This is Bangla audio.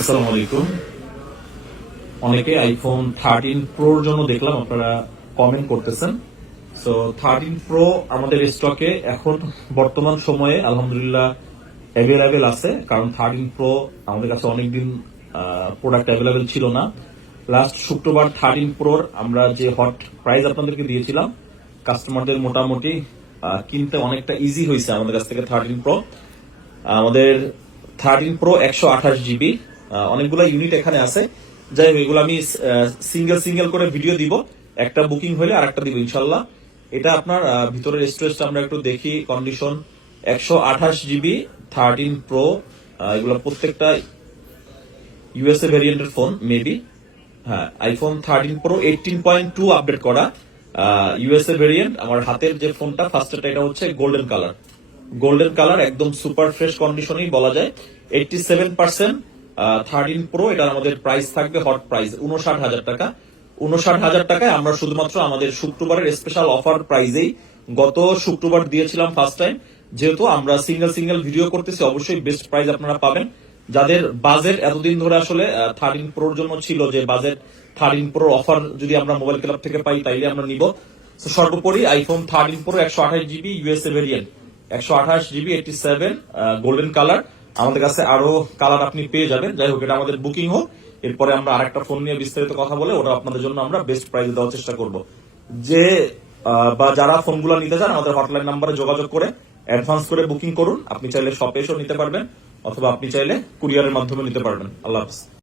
আসসালামু আলাইকুম। অনেকে আইফোন 13 প্রোর জন্য দেখলাম আপনারা কমেন্ট করতেছেন। সো 13 প্রো আমাদের স্টকে এখন বর্তমান সময়ে আলহামদুলিল্লাহ অ্যাভেলেবেল আছে, কারণ 13 প্রো আমাদের কাছে অনেকদিন প্রোডাক্ট অ্যাভেলেবেল ছিল না। লাস্ট শুক্রবার 13 প্রোর আমরা যে হট প্রাইস আপনাদেরকে দিয়েছিলাম, কাস্টমারদের মোটামুটি কিনতে অনেকটা ইজি হয়েছে আমাদের কাছ থেকে 13 প্রো। আমাদের 13 প্রো 128 জিবি, অনেকগুলো ইউনিট এখানে আছে। যাই হোক, এগুলো আমি সিঙ্গেল সিঙ্গেল করে ভিডিও দিব, একটা বুকিং হলে আর একটা দিব ইনশাল্লাহ। এটা আপনার ভিতরের স্টোরেজটা আমরা একটু দেখি কন্ডিশন। 128 জিবি 13 প্রো, এগুলো প্রত্যেকটা ইউএসএ ভেরিয়েন্টের ফোন মেবি। হ্যাঁ, আইফোন 13 প্রো 18.2 আপডেট করা ইউএসএ ভেরিয়েন্ট। আমার হাতের যে ফোনটা ফার্স্টটা, এটা হচ্ছে গোল্ডেন কালার, একদম সুপার ফ্রেশ কন্ডিশনেই বলা যায়। 87% 13 প্রো, এটা আমাদের প্রাইস থাকবে হট প্রাইস 59,000 টাকা। 59,000 টাকায় আমরা শুধুমাত্র আমাদের শুক্রবারের স্পেশাল অফার প্রাইজেই গত শুক্রবার দিয়েছিলাম ফার্স্ট টাইম। যেহেতু আমরা সিঙ্গেল ভিডিও করতেছি, অবশ্যই বেস্ট প্রাইস আপনারা পাবেন। যাদের বাজেট এতদিন ধরে আসলে 13 প্রোর জন্য ছিল, যে বাজেট 13 প্রো অফার যদি আমরা মোবাইল ক্লাব থেকে পাই তাইলে আমরা নিব। সর্বোপরি iPhone 13 pro 128 GB USA variant, 128 GB 87 golden colour. আমাদের কাছে আরো কালার আপনি পেয়ে যাবেন। যাই হোক, এটা আমাদের বুকিং হোক, এরপরে আমরা আরেকটা ফোন নিয়ে বিস্তারিত কথা বলে ওটা আপনাদের জন্য আমরা বেস্ট প্রাইসে দেওয়ার চেষ্টা করব। যে বা যারা ফোনগুলো নিতে চান, আমাদের হটলাইন নাম্বারে যোগাযোগ করে অ্যাডভান্স করে বুকিং করুন। আপনি চাইলে শপে এসেও নিতে পারবেন, অথবা আপনি চাইলে কুরিয়ারের মাধ্যমে নিতে পারবেন। আল্লাহ হাফেজ।